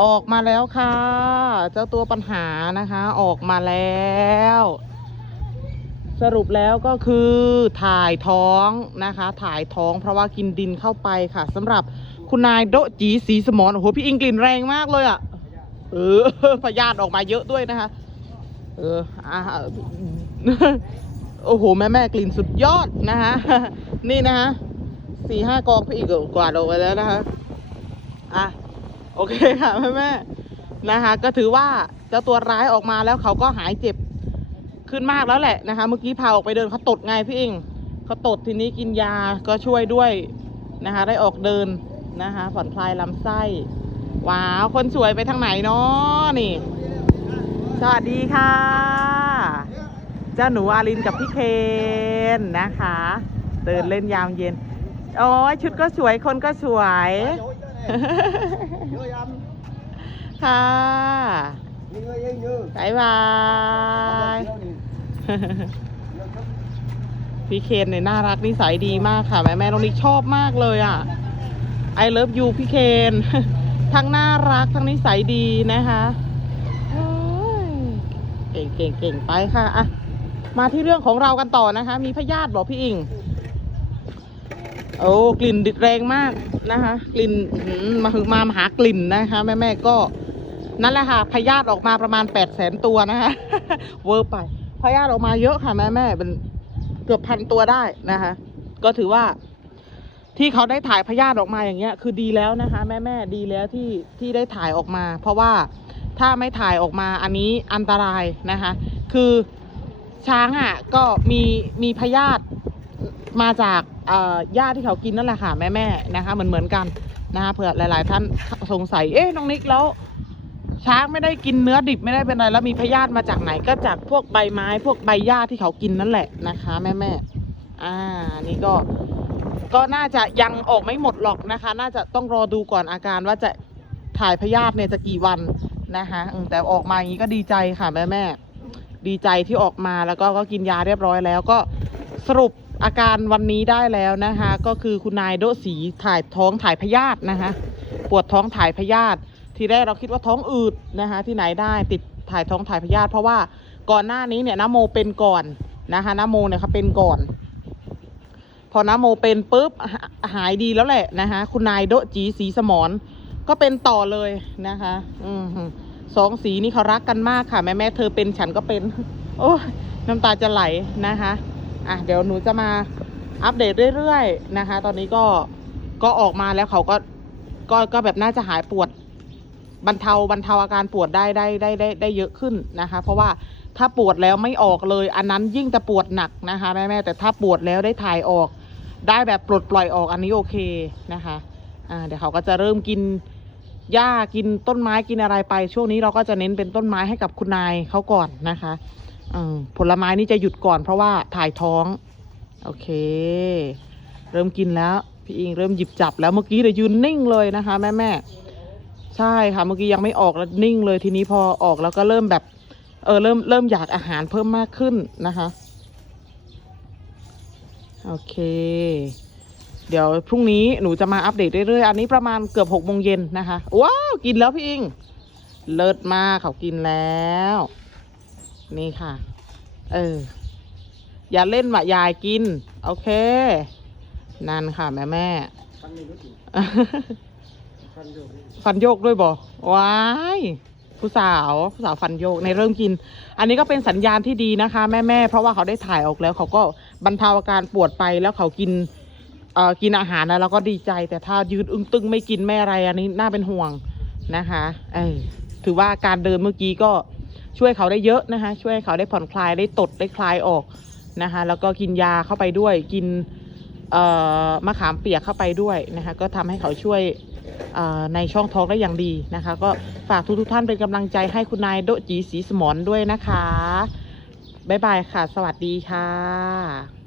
ออกมาแล้วค่ะ เจ้าตัวปัญหานะคะ ออกมาแล้ว สรุปแล้วก็คือถ่ายท้องนะคะ ถ่ายท้องเพราะว่ากินดินเข้าไปค่ะสำหรับคุณนายโดจีสีสมอนโอ้โหพี่อิงกลิ่นแรงมากเลยอะ่ะเออพยาธิออกมาเยอะด้วยนะคะ เอออะโอ้โห แม่แม่กลิ่นสุดยอดนะคะนี่นะคะสี่ห้ากองพี่อีกกว่าดออกไปแล้วนะคะอะ โอเคค่ะแม่แม่นะคะ ก็ถือว่าเจ้าตัวร้ายออกมาแล้วเขาก็หายเจ็บขึ้นมากแล้วแหละนะคะ เมื่อกี้พาออกไปเดินเขาตดไงพี่อิงเขาตดทีนี้กินยาก็ช่วยด้วยนะคะ ได้ออกเดินนะคะผ่อนคลายลำไส้ว้าวคนสวยไปทางไหนเนาะนี่ สวัสดีค่ะ เจ้าหนูอารินกับพี่เคนนะคะ เดินเล่นยามเย็นโอ้ยชุดก็สวยคนก็สวย ค่ะบายบายพี่เคนเนี่ยน่ารักนิสัยดีมากค่ะ แม่แม่น้องนิกชอบมากเลยอะ I love you พี่เคน ทั้งน่ารักทั้งนิสัยดีนะคะโอ้ยเก่งเก่งเก่งไปค่ะอะมาที่เรื่องของเรากันต่อนะคะ มีพยาธิบอกพี่อิง โอ้กลิ่นดิดแรงมากนะคะ กลิ่นมาคือมามหากลิ่นนะคะ แม่แม่ก็นั่นแหละค่ะพยาธิออกมาประมาณแปดแสนตัวนะคะเวอร์ไปพยาธิออกมาเยอะค่ะแม่แม่เป็นเกือบพันตัวได้นะคะ ก็ถือว่า ที่เขาได้ถ่ายพยาธิออกมาอย่างเงี้ย คือดีแล้วนะคะ แม่แม่ดีแล้วที่ที่ได้ถ่ายออกมา เพราะว่าถ้าไม่ถ่ายออกมาอันนี้อันตรายนะคะ คือช้างอะก็มีมีพยาธิมาจาก หญ้าที่เขากินนั่นแหละค่ะแม่แม่นะคะเหมือนเหมือนกันนะคะเผื่อหลาย ๆ ท่านสงสัยเอ๊ะน้องนิกแล้วช้างไม่ได้กินเนื้อดิบไม่ได้เป็นอะไรแล้วมีพยาธิมาจากไหนก็จากพวกใบไม้ พวกใบหญ้าที่เขากินนั่นแหละนะคะ แม่แม่อ่านี่ก็ก็น่าจะยังออกไม่หมดหรอกนะคะ น่าจะต้องรอดูก่อนอาการว่าจะถ่ายพยาธิเนี่ยจะกี่วันนะคะแต่ออกมาอย่างนี้ก็ดีใจค่ะแม่แม่ดีใจที่ออกมาแล้วก็ก็กินยาเรียบร้อยแล้วก็สรุป อาการวันนี้ได้แล้วนะคะ ก็คือคุณนายโดสีถ่ายท้องถ่ายพยาธินะคะ ปวดท้องถ่ายพยาธิทีแรกเราคิดว่าท้องอืดนะคะ ที่ไหนได้ติดถ่ายท้องถ่ายพยาธิเพราะว่าก่อนหน้านี้เนี่ยน้ำโมเป็นก่อนนะคะน้ำโมเนี่ยเขาเป็นก่อน พอน้ำโมเป็นปุ๊บหายดีแล้วแหละนะคะ คุณนายโดจีสีสมอนก็เป็นต่อเลยนะคะ อืมหือสองสีนี่เขารักกันมากค่ะ แม่แม่เธอเป็นฉันก็เป็น โอ้ยน้ำตาจะไหลนะคะ อะเดี๋ยวหนูจะมาอัปเดตเรื่อยๆนะคะ ตอนนี้ก็ก็ออกมาแล้วเขาก็ก็ก็แบบน่าจะหายปวดบรรเทาบรรเทาอาการปวดได้ได้ได้ได้ได้เยอะขึ้นนะคะ เพราะว่าถ้าปวดแล้วไม่ออกเลย อันนั้นยิ่งจะปวดหนักนะคะแม่แม่แต่ถ้าปวดแล้วได้ถ่ายออก ได้แบบปลดปล่อยออกอันนี้โอเคนะคะอ่าเดี๋ยวเขาก็จะเริ่มกินหญ้ากินต้นไม้กินอะไรไป ช่วงนี้เราก็จะเน้นเป็นต้นไม้ให้กับคุณนายเขาก่อนนะคะ ผลไม้นี่จะหยุดก่อนเพราะว่าถ่ายท้อง โอเค เริ่มกินแล้ว พี่อิงเริ่มหยิบจับแล้วเมื่อกี้เดี๋ยวยืนนิ่งเลยนะคะแม่แม่ใช่ค่ะเมื่อกี้ยังไม่ออกแล้วนิ่งเลยทีนี้พอออกแล้วก็เริ่มแบบ เออเริ่มเริ่มอยากอาหารเพิ่มมากขึ้นนะคะโอเค เดี๋ยวพรุ่งนี้หนูจะมาอัปเดตเรื่อยๆ อันนี้ประมาณเกือบหกโมงเย็นนะคะ ว้าว กินแล้วพี่อิง เลิศมากเขากินแล้ว นี่ค่ะ เออ อย่าเล่นว่ะยายกิน โอเค นั่นค่ะ แม่แม่ฟันโยกด้วยบอว้ายผู้สาวผู้สาวฟันโยกในเริ่มกิน อันนี้ก็เป็นสัญญาณที่ดีนะคะ แม่แม่ๆเพราะว่าเขาได้ถ่ายออกแล้ว เขาก็บรรเทาอาการปวดไปแล้วเขากินเอ่อกินอาหารแล้วเราก็ดีใจ แต่ถ้ายืนอึ้งตึงไม่กินไม่อะไรอันนี้น่าเป็นห่วงนะคะ เออถือว่าการเดินเมื่อกี้ก็ ช่วยเขาได้เยอะนะคะ ช่วยเขาได้ผ่อนคลายได้ตดได้คลายออกนะคะ แล้วก็กินยาเข้าไปด้วย กินมะขามเปียกเข้าไปด้วยนะคะ ก็ทำให้เขาช่วยในช่องท้องได้อย่างดีนะคะ ก็ฝากทุกทุกท่านเป็นกำลังใจให้คุณนายโดจีสีสมอนด้วยนะคะบ๊ายบายค่ะ สวัสดีค่ะ